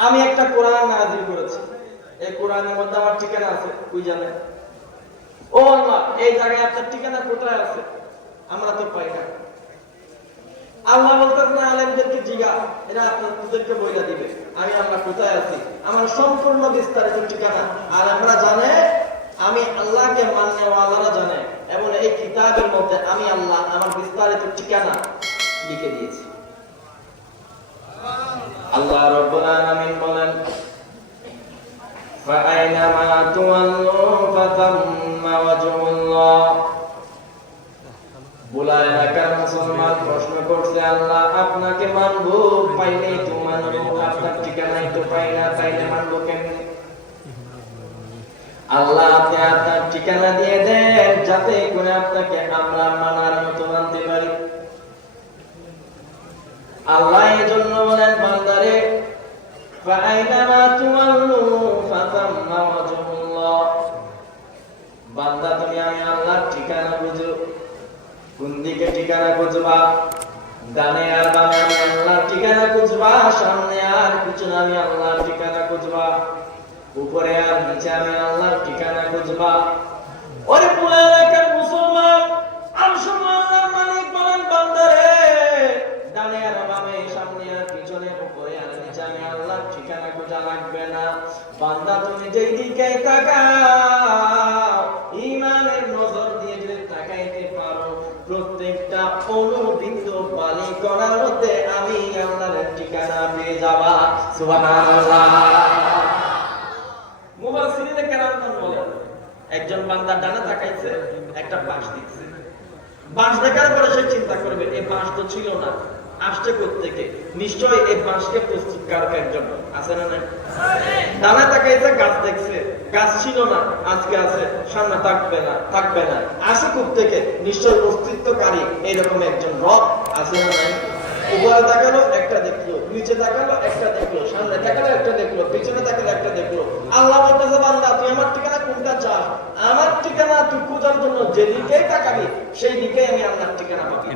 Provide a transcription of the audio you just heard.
আমি একটা কোরআন নাজিল করেছি। এই কোরআনের মধ্যে আমার ঠিকানা আছে তুই জানে? ও আল্লাহ, এই জায়গায় আপনার ঠিকানা কোথায় আছে? আমরা তো পাই না। আল্লাহ বলতেন না, আলেমদেরকে জিগা, এরা আপনার তোদেরকে বইলা দিবে। আমি আমরা কোথায় আছি? আমার সম্পূর্ণ বিস্তারিত ঠিকানা। আর আমরা জানে, আমি আল্লাহকে মান্য আল্লাহরা জানে। এবং এই কিতাবের মধ্যে আমি আল্লাহ আমার বিস্তারিত ঠিকানা লিখে দিয়েছি। আল্লাহ রব্বুল আলামিন বলেন فأينما تولوا فثم وجه الله বুলা এলাকার মুসলমান প্রশ্ন করছে আল্লাহ আপনাকে মানবো পাইলেই তো মানবো আপনার ঠিকানাই তো পাই না তাইলে মানবো কেমনে আল্লাহ আপনি আপনার ঠিকানা দিয়ে দেন যাতে করে আপনাকে আমরা মানার মতো মানতে পারি আল্লাহ এই জন্য বলেন বান্দারে فأينما تولوا فثم وجه الله বান্দা তুমি আমি আল্লাহর ঠিকানা বুঝো কোন দিকে ঠিকানা খুঁজবা ডানে আর বামে আমি আল্লাহর ঠিকানা খুঁজবা সামনে আর পিছনে আমি আল্লাহর ঠিকানা খুঁজবা উপরে আর নিচে আমি আল্লাহর ঠিকানা খুঁজবা ঠিকানা খোঁজা লাগবে না। বান্দা, তুমি যেই দিকে ইমানের নজর দিয়ে যদি তাকাইতে পারো, প্রত্যেকটা অনুবিন্দু পানি করার মধ্যে আমি আল্লাহর ঠিকানা পেয়ে যাবা। সুবহানাল্লাহ। মুফাসসিরিনে কেরামগণ বলেন? একজন বান্দা ডানে তাকাইছে, একটা বাঁশ দিচ্ছে। বাঁশ দেখার পরে সে চিন্তা করবে এই বাঁশ তো ছিল না। আসছে থেকে নিশ্চয়ই এই বাঁশকে প্রস্তুতকারকের জন্য। আছে না নাই? ডানা তাকাইছে গাছ দেখছে। গাছ ছিল না আজকে আছে। সামনে থাকবে না থাকবে না। আসে থেকে নিশ্চয় অস্তিত্বকারী এরকম একজন রব আছে না নাই? উপরে তাকালো একটা দেখল। নিচে তাকালো একটা দেখল। সামনে তাকালো একটা দেখল। পিছনে তাকালো একটা দেখল। আল্লাহ বলতেছে বান্দা তুই আমার ঠিকানা কোনটা চাস? আমার ঠিকানা তুই খোঁজার জন্য যেদিকে তাকাবি সেই দিকে আমি আল্লাহর ঠিকানা পাবি।